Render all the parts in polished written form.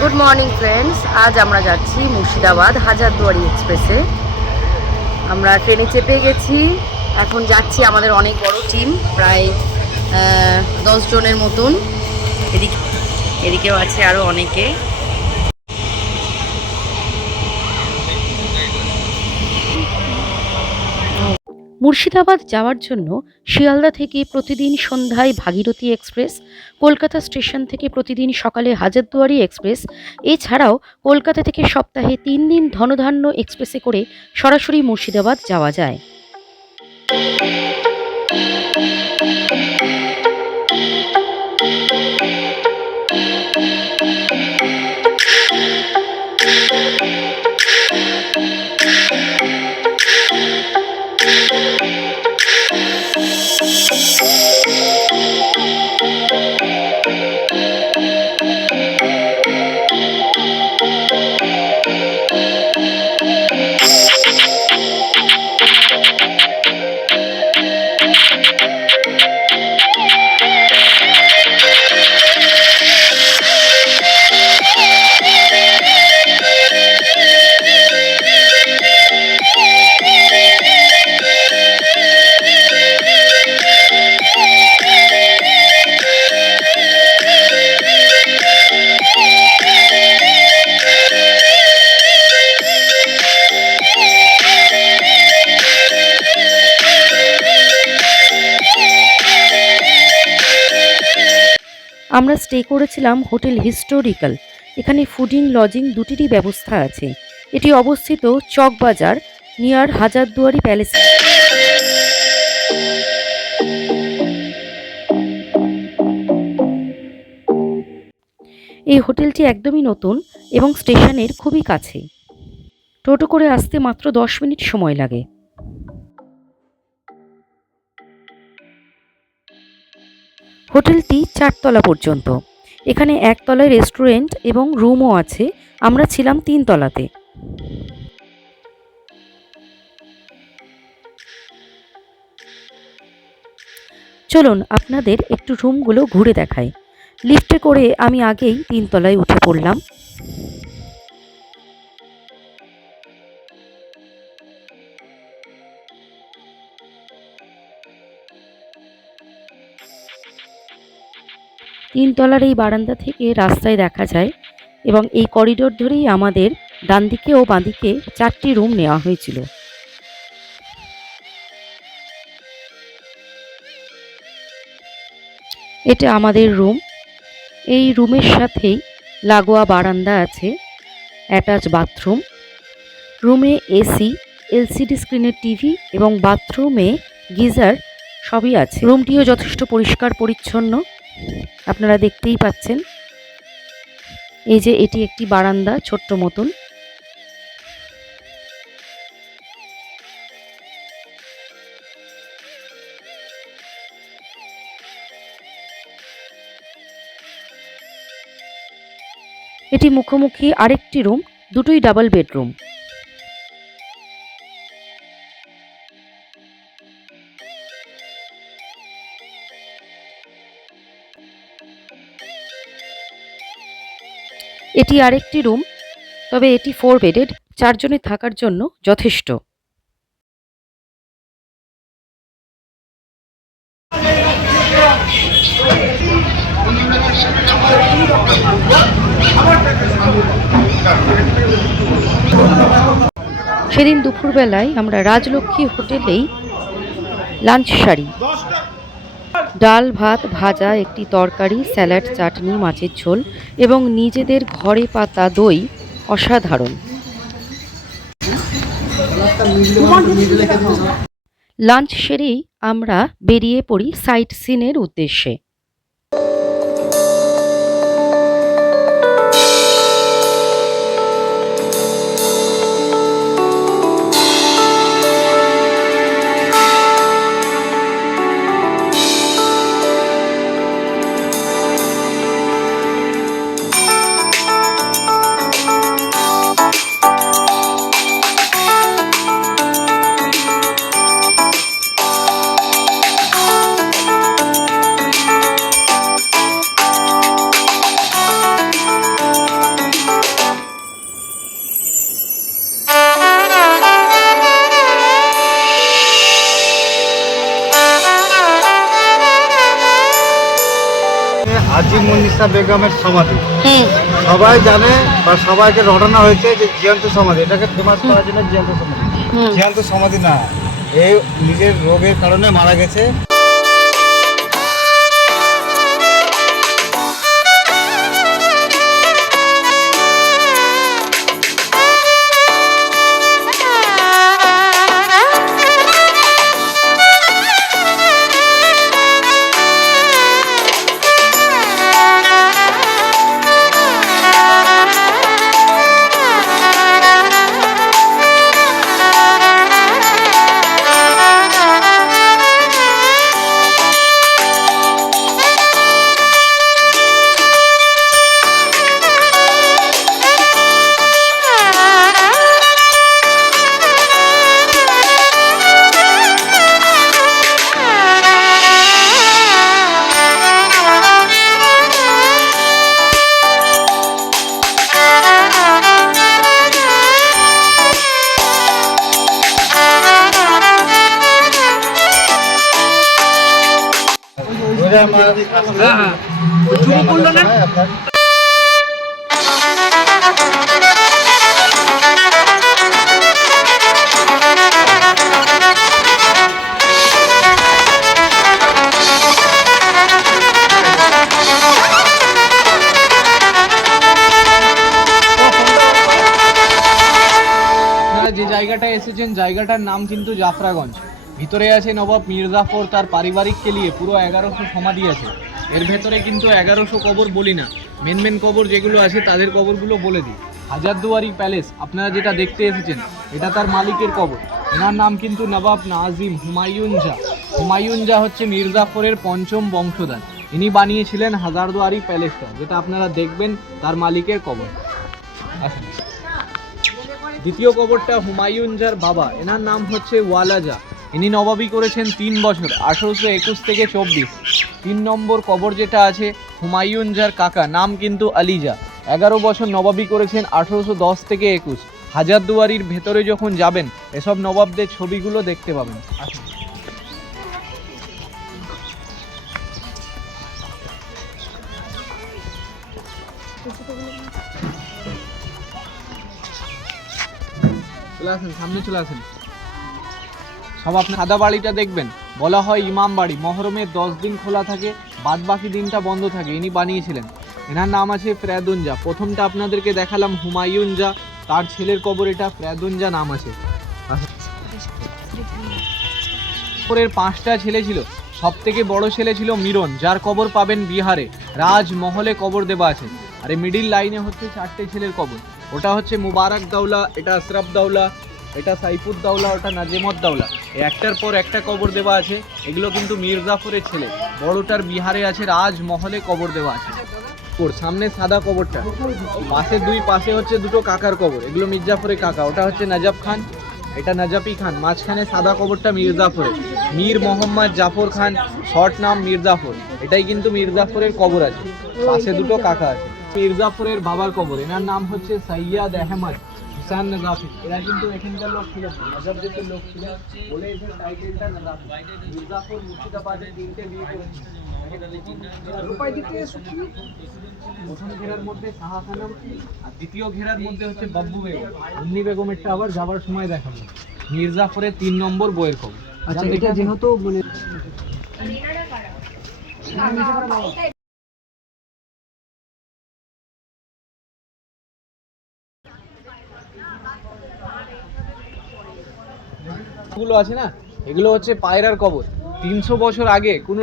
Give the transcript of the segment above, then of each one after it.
Good morning friends, আজ আমরা যাচ্ছি মুর্শিদাবাদ হাজারদুয়ারি এক্সপ্রেসে। আমরা ট্রেনে চেপে গেছি, এখন যাচ্ছি। আমাদের অনেক বড় টিম, প্রায় 10 জনের মতন। এদিকেও আছে আরও অনেকে। মুর্শিদাবাদ যাওয়ার জন্য শিয়ালদা থেকে প্রতিদিন সন্ধ্যায় ভাগীরথী এক্সপ্রেস, কলকাতা স্টেশন থেকে প্রতিদিন সকালে হাজারদুয়ারি এক্সপ্রেস, এছাড়াও কলকাতা থেকে সপ্তাহে 3 দিন ধনধান্য এক্সপ্রেসে করে সরাসরি মুর্শিদাবাদ যাওয়া যায়। আমরা স্টে করেছিলাম হোটেল হিস্টোরিক্যাল। এখানে ফুডিং লজিং দুটিরই ব্যবস্থা আছে। এটি অবস্থিত চকবাজার, নিয়ার হাজারদুয়ারি প্যালেস। এই হোটেলটি একদমই নতুন এবং স্টেশনের খুবই কাছে। টোটো করে আসতে মাত্র 10 মিনিট সময় লাগে। হোটেলটি 4 তলা পর্যন্ত। এখানে 1 তলায় রেস্টুরেন্ট এবং রুমও আছে। আমরা ছিলাম 3 তলাতে। চলুন আপনাদের একটু রুমগুলো ঘুরে দেখাই। লিফটে করে আমি আগেই 3 তলায় উঠে পড়লাম। তিনতলার এই বারান্দা থেকে রাস্তায় দেখা যায় এবং এই করিডোর ধরেই আমাদের ডান দিকে ও বাঁ দিকে 4টি রুম নেওয়া হয়েছিল। এটা আমাদের রুম। এই রুমের সাথেই লাগোয়া বারান্দা আছে, অ্যাটাচ বাথরুম। রুমে এসি, এলসিডি স্ক্রিনের টিভি এবং বাথরুমে গিজার সবই আছে। রুমটিও যথেষ্ট পরিষ্কার পরিচ্ছন্ন, আপনারা দেখতেই পাচ্ছেন। এই যে এটি একটি বারান্দা ছোট্ট মতন। এটি মুখোমুখি আরেকটি রুম, দুটোই ডাবল বেডরুম। এটি আরেকটি রুম, তবে এটি 4 বেডেড, 4 জনের থাকার জন্য যথেষ্ট। সেদিন দুপুরবেলায় আমরা রাজলক্ষ্মী হোটেলেই লাঞ্চ সারি। ডাল, ভাত, ভাজা, একটি তরকারি, স্যালাড, চাটনি, মাছের ঝোল এবং নিজেদের ঘরে পাতা দই অসাধারণ। লাঞ্চ সেরেই আমরা বেরিয়ে পড়ি সাইট সিনের উদ্দেশ্যে। আয়েশা বেগমের সমাধি হুম সবাই জানে বা সবাইকে রটানো হয়েছে যে জ্যান্ত সমাধি, এটাকে ফেমাস করার জন্য জ্যান্ত সমাধি। হুম জ্যান্ত সমাধি না, এই নিজের রোগের কারণে মারা গেছে। যে জায়গাটায় এসেছেন জায়গাটার নাম কিন্তু জাফরাগঞ্জ। ভিতরে আছে নবাব মির্জাফর, তার পারিবারিককে নিয়ে পুরো 1100 সমাধি আছে। এর ভেতরে কিন্তু 1100 কবর বলি না, মেন কবর যেগুলো আছে তাদের কবরগুলো বলে দিই। হাজারদুয়ারি প্যালেস আপনারা যেটা দেখতে এসেছেন এটা তার মালিকের কবর। এনার নাম কিন্তু নবাব নাজিম হুমায়ুন শাহ। হুমায়ুন শাহ হচ্ছে মির্জাফরের পঞ্চম বংশধর। ইনি বানিয়েছিলেন হাজারদুয়ারি প্যালেসটা, যেটা আপনারা দেখবেন তার মালিকের কবর। আসুন। দ্বিতীয় কবরটা হুমায়ুন শাহর বাবা, এনার নাম হচ্ছে ওয়ালাজা। ইনি নবাবি করেছেন 3 বছর, 1821 থেকে 24। 3 নম্বর কবর যেটা আছে হুমায়ুন শাহর কাকা, নাম কিন্তু আলিজা, 11 বছর নবাবি করেছেন 1810 থেকে 21। হাজারদুয়ারির ভেতরে যখন যাবেন এসব নবাবদের ছবিগুলো দেখতে পাবেন। আসুন। চলে আসেন, সামনে চলে আসেন সব। আপনি সাদা বাড়িটা দেখবেন, বলা হয় ইমাম বাড়ি। মহরমের 10 দিন খোলা থাকে, বাদ বাকি দিনটা বন্ধ থাকে। ইনি বানিয়েছিলেন। এনার নাম আছে ফ্রেদুন শাহ। প্রথমটা আপনাদেরকে দেখালাম হুমায়ুন শাহ, তার ছেলের কবর এটা, ফ্রেদুন শাহ নাম আছে। কবরের 5টা ছেলে ছিল, সব থেকে বড় ছেলে ছিল মিরন, যার কবর পাবেন বিহারে, রাজমহলে কবর দেওয়া আছে। আর এই মিডিল লাইনে হচ্ছে 4টে ছেলের কবর। ওটা হচ্ছে মুবারক দাউলা, এটা আশরাফ দাউলা, এটা সাইফুদ্দাউলা, ওটা নাজেমুদ্দাউলা। এই একটার পর একটা কবর দেওয়া আছে। এগুলো কিন্তু মির্জাফরের ছেলে। বড়টার বিহারে আছে, রাজমহলে কবর দেওয়া আছে। ওর সামনে সাদা কবরটা, পাশে 2 পাশে হচ্ছে 2টো কাকার কবর, এগুলো মির্জাফরের কাকা। ওটা হচ্ছে নাজাব খান, এটা নাজাফি খান। মাঝখানে সাদা কবরটা মির্জাফরের, মীর মোহাম্মদ জাফর খান, শর্ট নাম মির্জাফর। এটাই কিন্তু মির্জাফরের কবর আছে। পাশে 2টো কাকা আছে। মির্জাফরের বাবার কবর, এনার নাম হচ্ছে সৈয়দ আহমদ হুসেন নাজাফি। এরা কিন্তু এখানকার লোক ছিলেন, নজফদের লোক ছিলেন বলে এদের টাইটেলটা নাজাফি। মির্জাফর মুর্শিদাবাদে 3টে বিয়ে করেছেন। প্রথম ঘেরার মধ্যে শাহ খানম, আর দ্বিতীয় ঘেরার মধ্যে হচ্ছে বাব্বু বেগম। উন্নি বেগমেরটা আবার যাবার সময় দেখাবো। মির্জাফরের 3 নম্বর বইয়ের কবর। আচ্ছা, এটা যেহেতু মানে গুলো আছে না, এগুলো হচ্ছে পায়রার কবর। 300 বছর আগে কোনো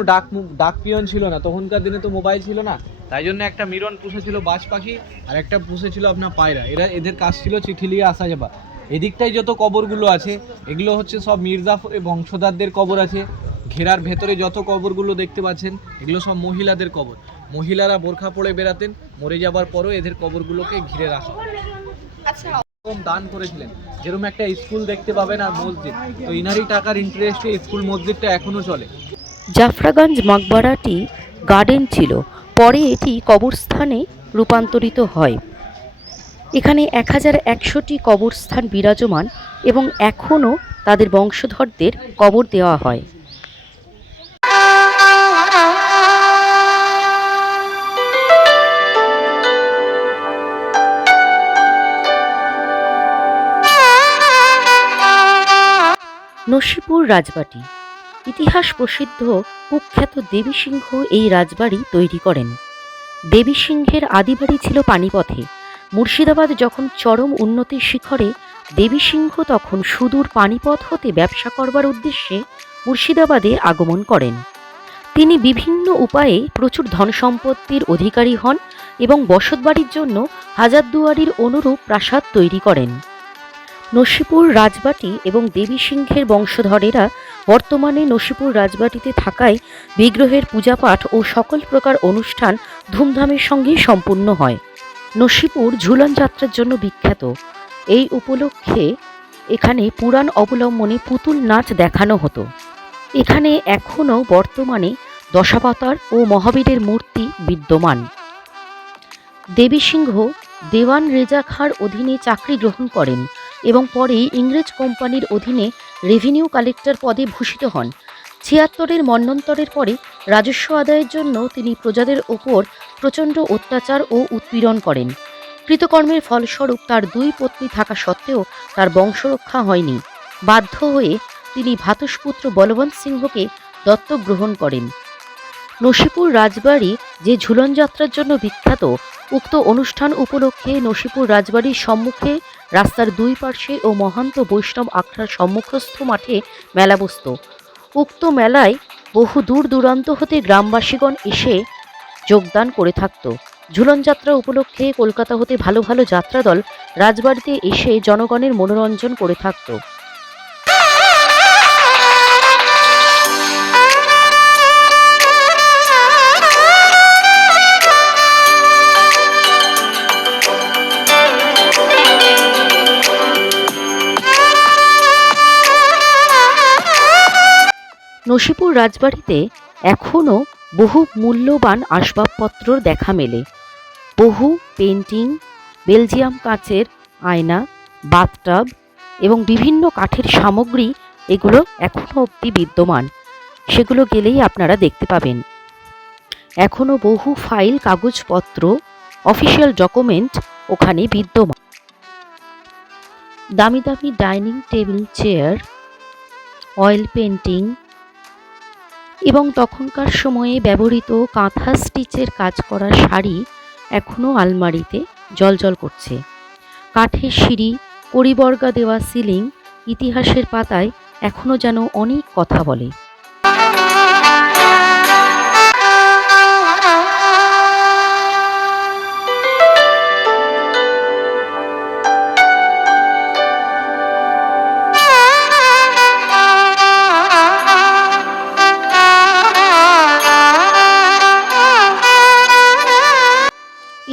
ডাক পিয়ন ছিল না, তখনকার দিনে তো মোবাইল ছিল না, তাই জন্য একটা মিরন পুষেছিল বাজ পাখি, আর একটা পুষেছিল আপনার পায়রা। এদের কাজ ছিল চিঠি নিয়ে আসা যাবা। এদিকটাই যত কবরগুলো আছে এগুলো হচ্ছে সব মির্জাফরের বংশধরদের কবর আছে। ঘেরার ভেতরে যত কবরগুলো দেখতে পাচ্ছেন এগুলো সব মহিলাদের কবর। মহিলারা বোরখা পরে বেরাতেন, মরে যাবার পরও এদের কবরগুলোকে ঘিরে রাখা। দান করেছিলেন, যেরকম একটা স্কুল দেখতে পাবেন আর মসজিদ, তো ইনারই টাকার ইন্টারেস্টে স্কুল মসজিদটা এখনো চলে। জাফরাগঞ্জ মকবরাটি গার্ডেন ছিল, পরে এটি কবরস্থানে রূপান্তরিত হয়। এখানে 1100টি কবরস্থান বিরাজমান এবং এখনও তাদের বংশধরদের কবর দেওয়া হয়। নসিপুর রাজবাটি ইতিহাস প্রসিদ্ধ কুখ্যাত দেবী সিংহ এই রাজবাড়ি তৈরি করেন। দেবী সিংহের আদিবাড়ি ছিল পানিপথে। মুর্শিদাবাদ যখন চরম উন্নতির শিখরে, দেবী সিংহ তখন সুদূর পানিপথ হতে ব্যবসা করবার উদ্দেশ্যে মুর্শিদাবাদে আগমন করেন। তিনি বিভিন্ন উপায়ে প্রচুর ধন সম্পত্তির অধিকারী হন এবং বসতবাড়ির জন্য হাজারদুয়ারির অনুরূপ প্রাসাদ তৈরি করেন। নসিপুর রাজবাটি এবং দেবী সিংহের বংশধরেরা বর্তমানে নসিপুর রাজবাটিতে থাকায় বিগ্রহের পূজাপাঠ ও সকল প্রকার অনুষ্ঠান ধুমধামের সঙ্গে সম্পূর্ণ হয়। নসিপুর ঝুলন যাত্রার জন্য বিখ্যাত। এই উপলক্ষে এখানে পুরাণ অবলম্বনে পুতুল নাচ দেখানো হতো। এখানে এখনও বর্তমানে দশাবতার ও মহাবীরের মূর্তি বিদ্যমান। দেবী সিংহ দেওয়ান রেজা খাঁর অধীনে চাকরি গ্রহণ করেন এবং পরে ইংরেজ কোম্পানির অধীনে রেভিনিউ কালেক্টর পদে ভূষিত হন। ৭৬-এর মন্বন্তরের পরে রাজস্ব আদায়ের জন্য তিনি প্রজাদের ওপর প্রচণ্ড অত্যাচার ও উৎপীড়ন করেন। কৃতকর্মের ফলস্বরূপ তার ২ পত্নী থাকা সত্ত্বেও তার বংশরক্ষা হয়নি। বাধ্য হয়ে তিনি ভ্রাতুষ্পুত্র বলবন্ত সিংহকে দত্তক গ্রহণ করেন। নসিপুর রাজবাড়ি যে ঝুলন যাত্রার জন্য বিখ্যাত, উক্ত অনুষ্ঠান উপলক্ষে নসিপুর রাজবাড়ির সম্মুখে রাস্তার ২ পার্শ্বে ও মহান্ত বৈষ্ণব আখড়ার সম্মুখস্থ মাঠে মেলা বসত। উক্ত মেলায় বহু দূর দূরান্ত হতে গ্রামবাসীগণ এসে যোগদান করে থাকত। ঝুলন যাত্রা উপলক্ষে কলকাতা হতে ভালো ভালো যাত্রাদল রাজবাড়িতে এসে জনগণের মনোরঞ্জন করে থাকত। নসিপুর রাজবাড়িতে এখনও বহু মূল্যবান আসবাবপত্র দেখা মেলে। বহু পেন্টিং, বেলজিয়াম কাচের আয়না, বাথটাব এবং বিভিন্ন কাঠের সামগ্রী এগুলো এখনও অবধি বিদ্যমান। সেগুলো গেলেই আপনারা দেখতে পাবেন। এখনও বহু ফাইল, কাগজপত্র, অফিসিয়াল ডকুমেন্ট ওখানে বিদ্যমান। দামি দামি dining table, chair, oil painting এবং তখনকার সময়ে ব্যবহৃত কাঁথা স্টিচের কাজ করা শাড়ি এখনও আলমারিতে জ্বলজ্বল করছে। কাঠের সিঁড়ি, কড়িবর্গা দেওয়া সিলিং ইতিহাসের পাতায় এখনও যেন অনেক কথা বলে।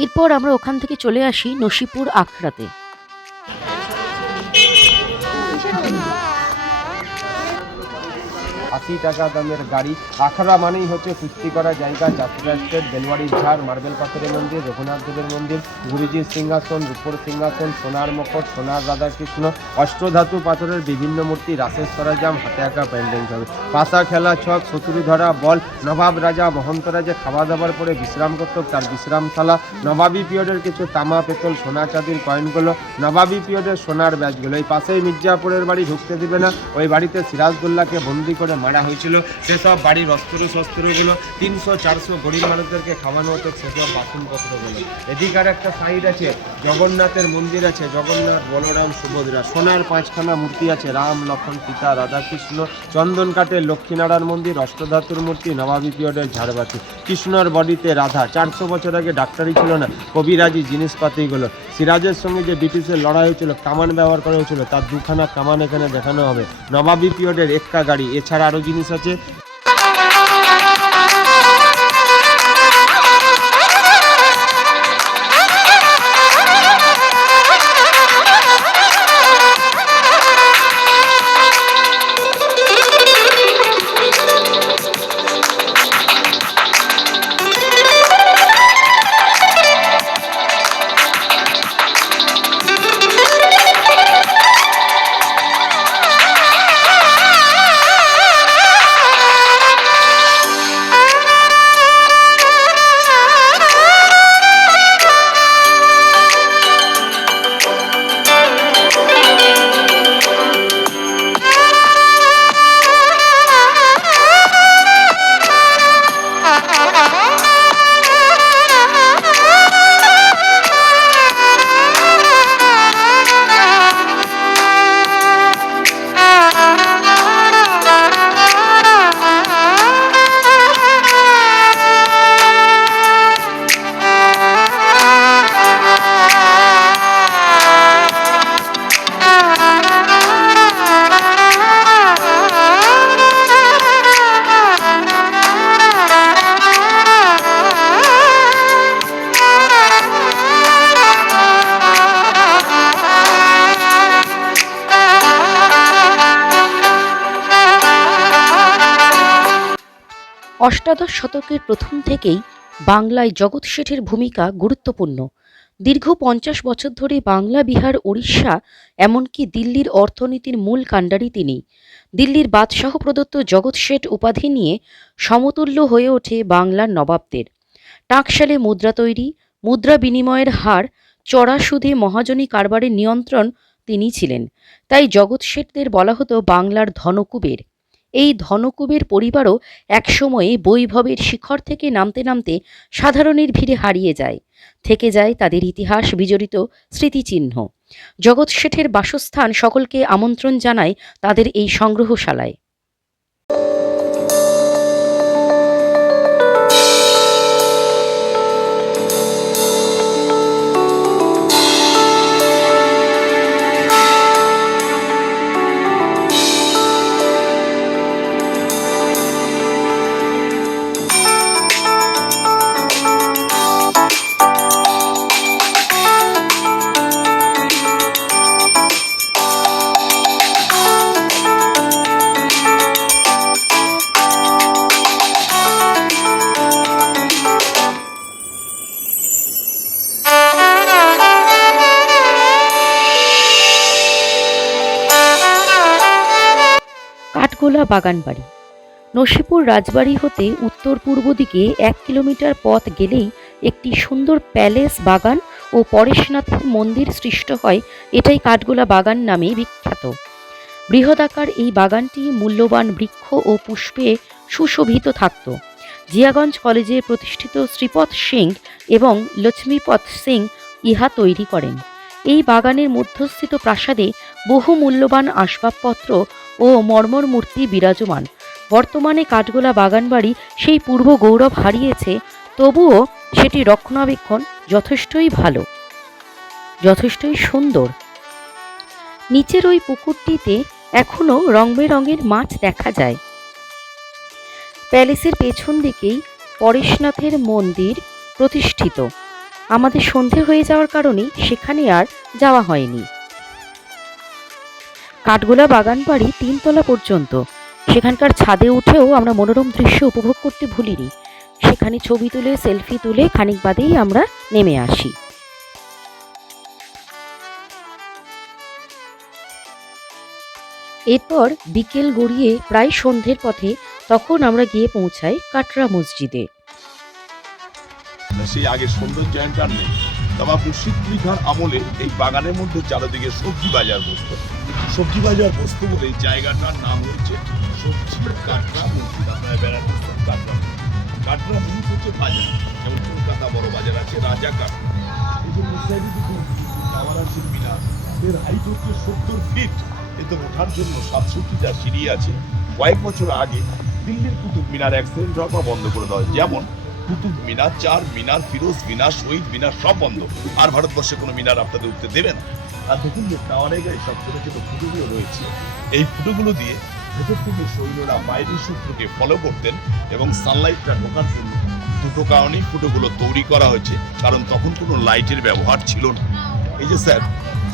এরপর আমরা ওখান থেকে চলে আসি নসিপুর আখড়াতে। 80 টাকা দামের গাড়ি। আখড়া মানেই হচ্ছে কুস্তি করা জায়গা। যাত্রা স্টেট, বেলওয়াড়ির ঝাড়, মার্বেল পাথরের মন্দির, রঘুনাথ দেবের মন্দির, গুরুজির সিংহাসন, রূপোর সিংহাসন, সোনার মুকুট, সোনার রাধাকৃষ্ণ, অষ্টধাতু পাথরের বিভিন্ন মূর্তি, রাসের সরঞ্জাম, হাতে আঁকা পেন্টিং হবে, পাশা খেলা, ছক, শত্রু ধরা, বল। নবাব রাজা, মহন্ত রাজা খাওয়া দাওয়ার পরে বিশ্রাম করত, তার বিশ্রামশালা। নবাবী পিরিয়ডের কিছু তামা, পেতল, সোনা চাঁদির কয়েনগুলো, নবাবী পিরিয়ডের সোনার ব্যাচগুলো। এই পাশেই মির্জাপুরের বাড়ি, ঢুকতে দিবে না। ওই বাড়িতে সিরাজদৌল্লাকে বন্দি করে মারা হয়েছিল। সেসব বাড়ির শস্ত্রগুলো 300-400 গরিব মানুষদেরকে খাওয়ানো হতো, সেসব বাসনপত্রগুলো। এদিকার একটা সাইড আছে, জগন্নাথের মন্দির আছে, জগন্নাথ, বলরাম, সুভদ্রা। সোনার 5খানা মূর্তি আছে, রাম, লক্ষ্মণ, সীতা, রাধাকৃষ্ণ। চন্দন কাঠের লক্ষ্মীনারায়ণ মন্দির, অষ্টধাতুর মূর্তি, নবাবী পিরিয়ডের ঝাড়বাতি। কৃষ্ণর বডিতে রাধা। 400 বছর আগে ডাক্তারি ছিল না, কবিরাজি জিনিসপাতিগুলো। সিরাজের সঙ্গে যে ব্রিটিশের লড়াই হয়েছিল, কামান ব্যবহার করা হয়েছিল, তার 2খানা কামান এখানে দেখানো হবে। নবাবী পিরিয়ডের এক্কা গাড়ি। এছাড়া আরও জিনিস আছে। অষ্টাদশ শতকের প্রথম থেকেই বাংলায় জগৎ শেঠের ভূমিকা গুরুত্বপূর্ণ। দীর্ঘ 50 বছর ধরে বাংলা, বিহার, ওড়িশা এমনকি দিল্লির অর্থনীতির মূল কাণ্ডারি তিনি। দিল্লির বাদশাহ প্রদত্ত জগৎ শেঠ উপাধি নিয়ে সমতুল্য হয়ে ওঠে বাংলার নবাবদের। টাকশালে মুদ্রা তৈরি, মুদ্রা বিনিময়ের হার, চড়া সুদে মহাজনী কারবারের নিয়ন্ত্রণ তিনি ছিলেন। তাই জগৎ শেঠদের বলা হতো বাংলার ধনকুবের। এই ধনকুবের পরিবারও একসময়ে বৈভবের শিখর থেকে নামতে নামতে সাধারণের ভিড়ে হারিয়ে যায়। থেকে যায় তাদের ইতিহাস বিজড়িত স্মৃতিচিহ্ন। জগৎ শেঠের বাসস্থান সকলকে আমন্ত্রণ জানায় তাদের এই সংগ্রহশালায়। কাঠগোলা বাগানবাড়ি। নসিপুর রাজবাড়ি হতে উত্তর পূর্ব দিকে 1 কিলোমিটার পথ গেলেই একটি সুন্দর প্যালেস বাগান ও পরেশনাথের মন্দির সৃষ্ট হয়। এটাই কাঠগোলা বাগান নামে বিখ্যাত। বৃহদাকার এই বাগানটি মূল্যবান বৃক্ষ ও পুষ্পে সুশোভিত থাকত। জিয়াগঞ্জ কলেজে প্রতিষ্ঠিত শ্রীপদ সিং এবং লক্ষ্মীপদ সিং ইহা তৈরি করেন। এই বাগানের মধ্যস্থিত প্রাসাদে বহু মূল্যবান আসবাবপত্র ও মর্মর মূর্তি বিরাজমান। বর্তমানে কাঠগোলা বাগানবাড়ি সেই পূর্ব গৌরব হারিয়েছে, তবুও সেটি রক্ষণাবেক্ষণ যথেষ্টই ভালো, যথেষ্টই সুন্দর। নিচের ওই পুকুরটিতে এখনো রং বেরঙের মাছ দেখা যায়। প্যালেসের পেছন দিকেই পরেশনাথের মন্দির প্রতিষ্ঠিত। আমাদের সন্ধে হয়ে যাওয়ার কারণে সেখানে আর যাওয়া হয়নি। কাঠগোলা বাগানবাড়ি 3 তলা পর্যন্ত। সেখানকার ছাদে উঠেও আমরা মনোরম দৃশ্য উপভোগ করতে ভুলিনি। সেখানে ছবি তুলে সেলফি তুলে খানিক বাদেই আমরা নেমে আসি। এরপর বিকেল গড়িয়ে প্রায় সন্ধ্যের পথে তখন আমরা গিয়ে পৌঁছাই কাটরা মসজিদে। সেই আগের সৌন্দর্যায়নটা আর নেই। তবে মুর্শিদ কুলি খান আমলে এই বাগানের মধ্যে চারিদিকে সবজি বাজার বসতো। সবজি বাজার বসতো বলে এই জায়গাটার নাম হচ্ছে সবজি কাটরা মসজিদ। আপনারা বেড়াতে কাটরা কাটরা মসজিদ হচ্ছে বাজার, যেমন কলকাতা বড় বাজার আছে, রাজাকার। এই যে মিনার, এর হাইট হচ্ছে 70 ফিট। এতে ওঠার জন্য 67টা সিঁড়ি আছে। কয়েক বছর আগে দিল্লির কুতুব মিনার অ্যাক্সিডেন্ট হওয়া বন্ধ করে দেওয়া হয়। যেমন কুতুব মিনার, চার মিনার, ফিরোজ মিনার, শহীদ মিনার সব বন্ধ। আর ভারতবর্ষে কোনো মিনার আপনাদের উঠতে দেবে না। আর দেখুন যে টাওয়ারে গায়ে সব ছোট ছোট ফুটোগুলো রয়েছে। এই ফুটোগুলো দিয়ে ভেতর থেকে সৈন্যরা বাইরের সূত্রকে ফলো করতেন এবং সানলাইটটা ঢোকার জন্য দুটো কারণেই ফুটোগুলো তৈরি করা হয়েছে, কারণ তখন কোনো লাইটের ব্যবহার ছিল না। এই যে স্যার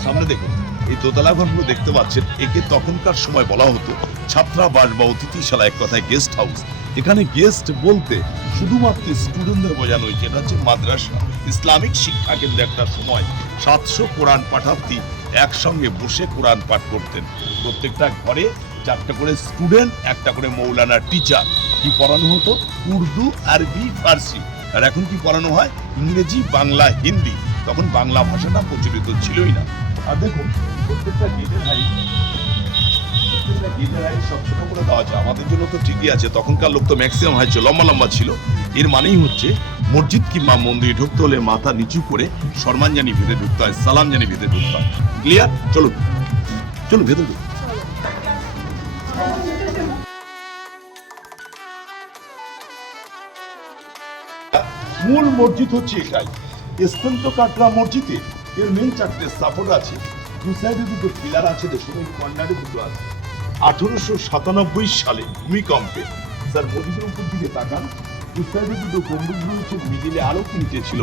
সামনে দেখুন, এই দোতলা ঘরগুলো দেখতে পাচ্ছেন, একে তখনকার সময় বলা হতো ছাত্রাবাস বা অতিথিশালা, এক কথায় গেস্ট হাউস। এখানে গেস্ট বলতে শুধুমাত্র স্টুডেন্টদের বোঝানো হয়েছে। এটা হচ্ছে মাদ্রাসা, ইসলামিক শিক্ষা কেন্দ্র। একটা সময় 700 কোরআন পাঠার্থী একসঙ্গে বসে কোরআন পাঠ করতেন। প্রত্যেকটা ঘরে 4টা করে স্টুডেন্ট, একটা করে মৌলানা টিচার। কি পড়ানো হতো? উর্দু, আরবি, ফার্সি। আর এখন কি পড়ানো হয়? ইংরেজি, বাংলা, হিন্দি। তখন বাংলা ভাষাটা প্রচলিত ছিলই না। আর দেখুন প্রত্যেকটা গেটের হাইট সব ছোট করে দেওয়া আছে। আমাদের জন্য তো ঠিকই আছে, তখনকার লোক তো ম্যাক্সিমাম হাইট লম্বা লম্বা ছিল। এর মানেই হচ্ছে মসজিদ কিংবা মন্দিরে ঢুকতে হলে মাথা নিচু করে সম্মান জানিয়ে ভেতরে ঢুকতে হয়, সালাম জানিয়ে ভেতরে ঢুকতে হয়। ক্লিয়ার? চলুন চলুন ভেতরে। মূল মসজিদ হচ্ছে এটাই, স্থান্ত কাটরা মসজিদে। এর মেন 4টে সাপোর্ট আছে, দু সাইডে দুটো পিলার আছে, দেখুন ওই কর্নারে দুটো আছে। 1897 সালে ভূমিকম্পে, স্যার মসজিদের উপর দিকে তাকান, দু সাইডে দুটো গম্বুজ রয়েছে, মিডিলে আরো তিনটে ছিল,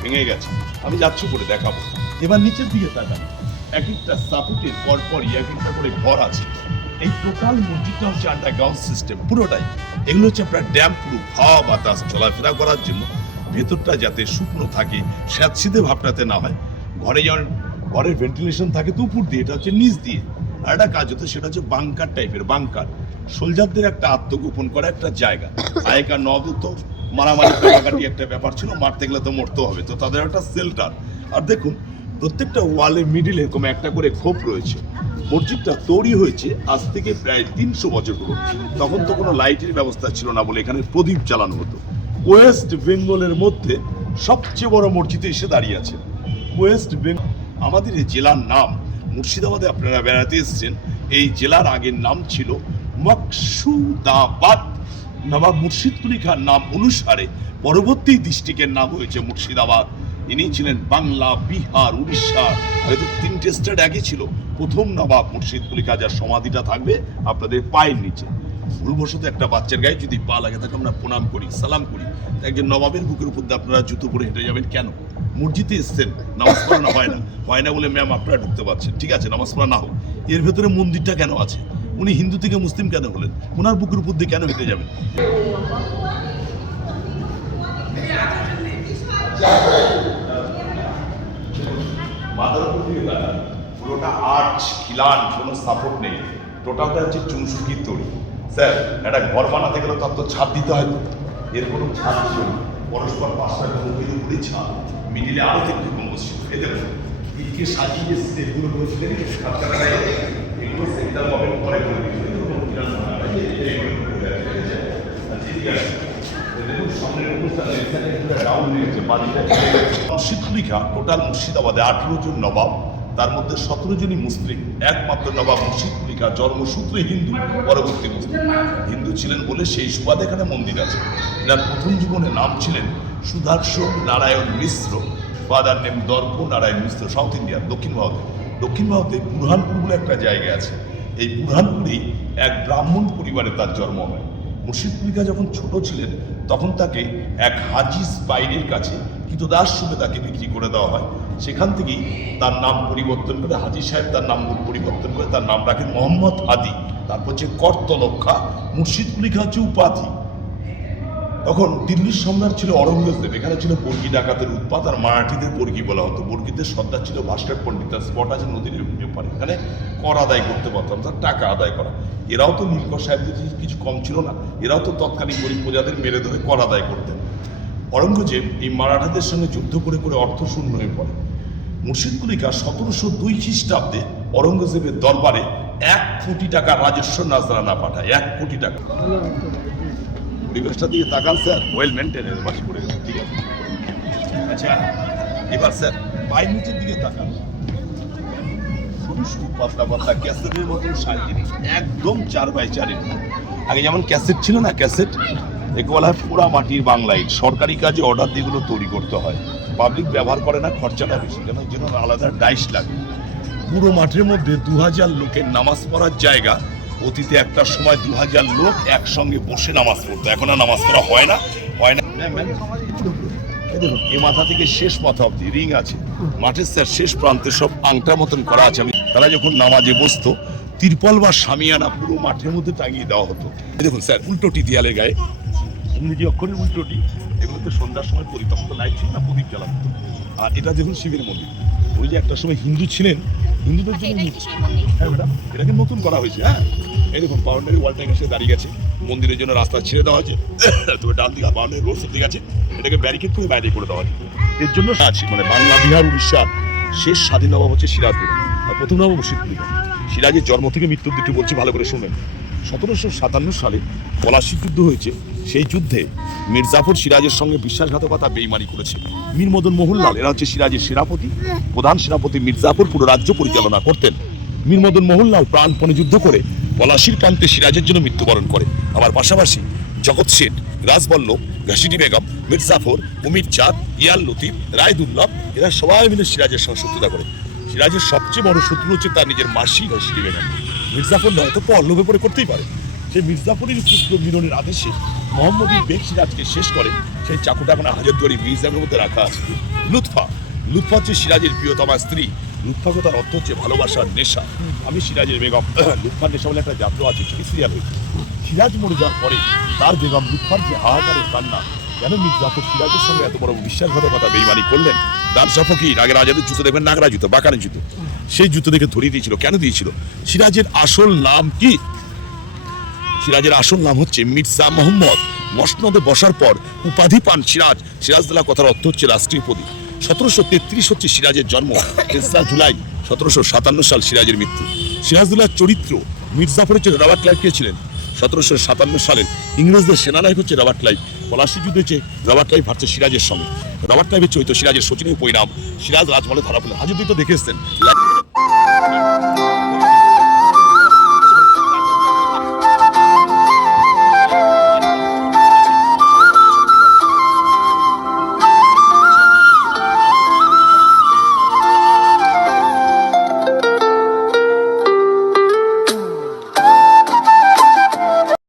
ভেঙে গেছে। আমি যাচ্ছি করে দেখাবো। এবার নিচের দিকে তাকান, এক একটা সাপোর্টের পরপরই এক একটা করে ঘর আছে। এই টোটাল মসজিদটা হচ্ছে আন্ডারগ্রাউন্ড সিস্টেম পুরোটাই। এগুলো হচ্ছে আপনার ড্যাম প্রুফ, হাওয়া বাতাস চলাফেরা করার জন্য, ভেতরটা যাতে শুকনো থাকে, স্যাঁতসিধে ভাবটাতে না হয়। ঘরে যেমন ঘরের ভেন্টিলেশন থাকে তো উপর দিয়ে, এটা হচ্ছে নিচ দিয়ে। আর একটা কাজ হতো, সেটা হচ্ছে বাংকার টাইপের। বাংকার সোলজারদের একটা আত্মগোপন করা একটা জায়গা। আগেকার নবাব তো মারামারি কাটাকাটি একটা ব্যাপার ছিল, মারতে গেলে তো মরতে হবে, তো তাদের একটা সেল্টার। আর দেখুন প্রত্যেকটা ওয়ালের মিডিলে এরকম একটা করে খোপ রয়েছে। মসজিদটা তৈরি হয়েছে আজ থেকে প্রায় 300 বছর পুরো। তখন তো কোনো লাইটের ব্যবস্থা ছিল না বলে এখানে প্রদীপ জ্বালানো হতো। ওয়েস্ট বেঙ্গলের মধ্যে সবচেয়ে বড় মসজিদে এসে দাঁড়িয়ে আছে। ওয়েস্ট বেঙ্গল আমাদের এই জেলার নাম, মুর্শিদাবাদে আপনারা বেড়াতে এসেছেন, এই জেলার আগের নাম ছিল মকসুদাবাদ। নবাব মুর্শিদ কুলি খান নাম অনুসারে পরবর্তী ডিস্ট্রিক্টের নাম হয়েছে মুর্শিদাবাদ। ইনি ছিলেন বাংলা, বিহার, উড়িষ্যা, হয়তো 3টে স্টেট একই ছিল। প্রথম নবাব মুর্শিদ কুলি খান, যার সমাধিটা থাকবে আপনাদের পায়ের নিচে। ভুলবশত একটা বাচ্চার গায়ে যদি পা লাগে তাকে আমরা প্রণাম করি, সালাম করি। একজন নবাবের বুকের উপর দিয়ে আপনারা জুতো পরে হেঁটে যাবেন কেন? মসজিদে এসছেন, নামাজ পড়ানো হয় না, হয় না বলে ম্যাম আপনারা ঢুকতে পারছেন, ঠিক আছে নামাজ পড়া না হোক, এর ভেতরে মন্দিরটা কেন আছে? উনি হিন্দু থেকে মুসলিম কেন হলেন? ওনার বুকের উপর দিয়ে কেন হেঁটে যাবেন? মাথার উপর দিয়ে পুরোটা আর্চ, খিলান, কোনো সাপোর্ট নেই। টোটালটা হচ্ছে চুনসুকির তৈরি। স্যার একটা ঘর বানাতে গেলে তার তো ছাদ দিতে হয়, তো এর কোনো ছাদ ছিল না। পরস্পর পাঁচটা মুখের উপরেই ছাদ, মিডিলে আরো 3টে মসজিদ। এই দেখুন ইটকে সাজিয়ে এগুলো বসলেন, এগুলো সেন্টার মবেল পরে করে দিয়েছিল। মুর্শিদ কুলি খান টোটাল মুর্শিদাবাদে 18 জন নবাব, তার মধ্যে 17 জনই মুসলিম। একমাত্র নবাব মুর্শিদ কুলি খান জন্মসূত্রে হিন্দু, পরবর্তী মুসলিম। হিন্দু ছিলেন বলে সেই সুবাদে এখানে মন্দির আছে। এনার প্রথম জীবনে নাম ছিলেন সুধাংশু নারায়ণ মিশ্র, ফাদার নেম দর্প নারায়ণ মিশ্র, সাউথ ইন্ডিয়া, দক্ষিণ ভারতে। দক্ষিণ ভারতে বুরহানপুর বলে একটা জায়গা আছে। এই বুরহানপুরেই এক ব্রাহ্মণ পরিবারে তার জন্ম হয়। মুর্শিদ কুলি খান যখন ছোট ছিলেন তখন তাকে এক হাজিস বাইরের কাছে কৃতদাস রূপে তাকে বিক্রি করে দেওয়া হয়। সেখান থেকেই তার নাম পরিবর্তন করে, হাজি সাহেব তার নাম পরিবর্তন করে তার নাম রাখেন মোহাম্মদ হাদি। তারপর হচ্ছে কর্তলক্ষা, মুর্শিদ কুলি খান হচ্ছে উপাধি। তখন দিল্লির সম্রাট ছিল অরঙ্গজেব, এখানে ছিল বর্গি ডাকাতের উৎপাত, আর মারাঠিদের বর্গি বলা হতো। বর্গিদের সর্দার ছিল ভাস্কর পণ্ডিত, তার স্পট আছে নদীর পারে, এখানে কর আদায় করতে পারতাম, তার টাকা আদায় করা। এরাও তো নীলকর সাহেবদের কিছু কম ছিল না, এরাও তো তৎকালীন গরিব প্রজাদের মেরে ধরে কর আদায় করতেন। অরঙ্গজেব এই মারাঠাদের সঙ্গে যুদ্ধ করে করে অর্থশূন্য হয়ে পড়ে। মুর্শিদ কুলি খান 1702 খ্রিস্টাব্দে অরঙ্গজেবের দরবারে 1 কোটি টাকা রাজস্ব নাজরানা পাঠায়। 1 কোটি টাকা। পরিবেশটা দিয়ে তাকান স্যার, ওয়েল মেনটেনের বাসি করে গেছে, ঠিক আছে। আচ্ছা এবার স্যার পায়ের নিচের দিকে তাকান, সরু সরু পাতলা পাতলা ক্যাসেটের মতন শাড়ি, একদম 4x4 এর। আগে যেমন ক্যাসেট ছিল না, ক্যাসেট একে বলা হয় পোড়া মাটির বাংলা ইট। সরকারি কাজে অর্ডার দিয়ে এগুলো তৈরি করতে হয়, পাবলিক ব্যবহার করে না, খরচাটা বেশি, কেন যেন আলাদা ডাইস লাগে। পুরো মাঠের মধ্যে 2000 লোকের নামাজ পড়ার জায়গা। অতীতে একটা সময় 2000 লোক একসঙ্গে বসে নামাজ পড়তো, এখন আর নামাজ পড়া হয় না। দেখুন এই মাথা থেকে শেষ মাথা অব্দি রিং আছে। মাঠের স্যার শেষ প্রান্তে সব আংটার মতন করা আছে। তারা যখন নামাজে বসতো তিরপল বা শামিয়ানা পুরো মাঠের মধ্যে টাঙিয়ে দেওয়া হতো। দেখুন স্যার উল্টোটি দেয়ালের গায়ে ইংরেজি অক্ষরের উল্টোটি, এগুলোতে সন্ধ্যার সময় পরিতপ্ত লাইট ছিল না, প্রদীপ জ্বালানো হতো। আর এটা দেখুন শিবের মন্দির। ওই যে একটা সময় হিন্দু ছিলেন, হিন্দুদের জন্য হ্যাঁ ম্যাডাম এটাকে নতুন করা হয়েছে। হ্যাঁ এই দেখুন বাউন্ডারি ওয়ালটা এসে দাঁড়িয়ে গেছে, মন্দিরের জন্য রাস্তা ছেড়ে দেওয়া হয়েছে। তবে ডান দিকে বাউন্ডারি রোড দিকে আছে, এটাকে ব্যারিকেড করে বাইরে করে দেওয়া হয়েছে। এর জন্য আছে মানে বাংলা, বিহার, উড়িষ্যার শেষ স্বাধীন নবাব হচ্ছে সিরাজউদ্দৌলা, আর প্রথম নবাব মুর্শিদ কুলি খান। সিরাজের জন্ম থেকে মৃত্যুর দিকটি বলছি, ভালো করে শুনবেন। 1757 সালে পলাশির যুদ্ধ হয়েছে। সেই যুদ্ধে মীর জাফর সিরাজের সঙ্গে বিশ্বাসঘাতকতা বেইমানি করেছে। মীর মদন মোহনলাল এরা হচ্ছে সিরাজের সেনাপতি। প্রধান সেনাপতি মীর জাফর পুরো রাজ্য পরিচালনা করতেন। মীর মদন মোহনলাল প্রাণপণে যুদ্ধ করে পলাশির প্রান্তে সিরাজের জন্য মৃত্যুবরণ করে। আবার পাশাপাশি জগৎ শেঠ, রাজবল্লভ, ঘাসিটি বেগম, মীর জাফর, উমির চাঁদ, ইয়াল লতিফ, রায়দুল্লাহ এরা সবাই মিলে সিরাজের সঙ্গে শত্রুতা করে। সিরাজের সবচেয়ে বড় শত্রু হচ্ছে তার নিজের মাসি ঘাসিটি বেগম। মীর জাফর হয়তো পল্লবে পরে করতেই পারে। সেই মীর জাফরের পুত্র মিলনের আদেশে মোহাম্মদী বেগ সিরাজকে শেষ করে। সেই চাকুটা এখন হাজারদুয়ারি মিউজিয়ামের মধ্যে রাখা আছে। লুৎফা হচ্ছে সিরাজের প্রিয়তমা স্ত্রী। লুৎফাকে তার অর্থ হচ্ছে ভালোবাসার নেশা। আমি সিরাজের বেগম লুৎফার নেশা বলে একটা যাত্রা আছে, সেটি সিরিয়াল হয়েছে। সিরাজ মরে যাওয়ার পরে তার বেগম লুৎফার যে হাহাকারের কান্না, কেন মীর জাফর সিরাজের সঙ্গে এত বড় বিশ্বাসঘাতকতা বেইমানি করলেন। তার সফকি নাগের আজাদের জুতো দেখবেন, নাগরা জুতো, বাঁকানের জুতো, সেই জুতো দেখে ধরিয়ে দিয়েছিল। কেন দিয়েছিল? সিরাজের আসল নাম কি? সিরাজের আসল নাম হচ্ছে মির্জা মোহাম্মদ। মসনদে বসার পর উপাধি পান সিরাজ। সিরাজদৌল্লা কথার অর্থ হচ্ছে রাষ্ট্রীয় প্রদীপ। 1733 হচ্ছে সিরাজের জন্ম, 3 জুলাই 1757 সাল সিরাজের মৃত্যু। সিরাজদৌল্লার চরিত্র মীর জাফর হচ্ছে রবার্ট ক্লাইভ কে ছিলেন 1757 সালের ইংরেজদের সেনানায়ক হচ্ছে রবার্ট ক্লাইভ। পলাশী যুদ্ধ হচ্ছে রবার্ট ক্লাইভ ভারতের সিরাজের সঙ্গে। রবার্ট ক্লাইভের চরিত্র সিরাজের শোচনীয় পরিণাম। সিরাজ রাজমহলে ধরা পড়লেন। হাজুদ্দি তো দেখে এসছেন।